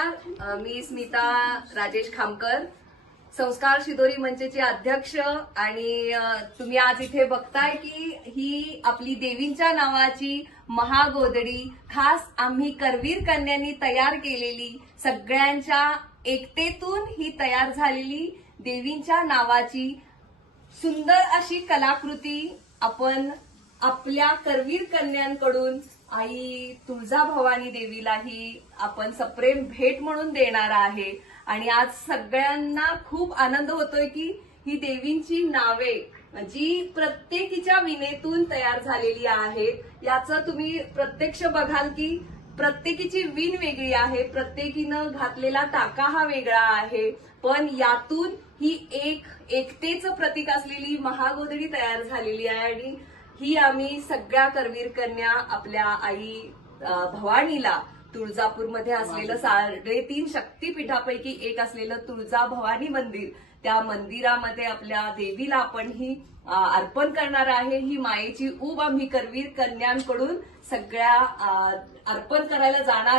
नमस्कार, मी स्मिता राजेश खामकर, संस्कार शिदोरी मंचचे अध्यक्ष। आणि तुम्ही आज इथे बघताय की ही आपली देवींच्या नावाची महागोधडी खास आम्ही करवीर कन्यांनी तयार केलेली, सगळ्यांच्या एकतेतून ही तयार झालेली देवींच्या नावाची सुंदर अशी कलाकृती आपण आपल्या करवीर कन्यांकडून आई तुळजाभवानी देवीलाही आपण सप्रेम भेट म्हणून देणार आहे। आणि आज सगळ्यांना खूप आनंद होतोय की ही देवींची नावे जी प्रत्येकीच्या विणेतून तयार झालेली आहेत, याचं तुम्ही प्रत्यक्ष बघाल की प्रत्येकीची विण वेगळी आहे, प्रत्येकीनं घातलेला टाका हा वेगळा आहे, पण यातून ही एकतेचं प्रतीक असलेली महागोधडी तयार झालेली आहे। आणि ही आम्ही सगळ्या करवीर कन्या आपल्या आई भवानीला तुळजापूरमध्ये असलेलं 3.5 शक्तीपीठापैकी एक असलेलं तुळजा भवानी मंदिर, त्या मंदिरामध्ये आपल्या देवीला आपण ही अर्पण करणार आहे। ही मायेची ऊब आम्ही करवीर कन्यांकडून सगळ्या अर्पण करायला जाणार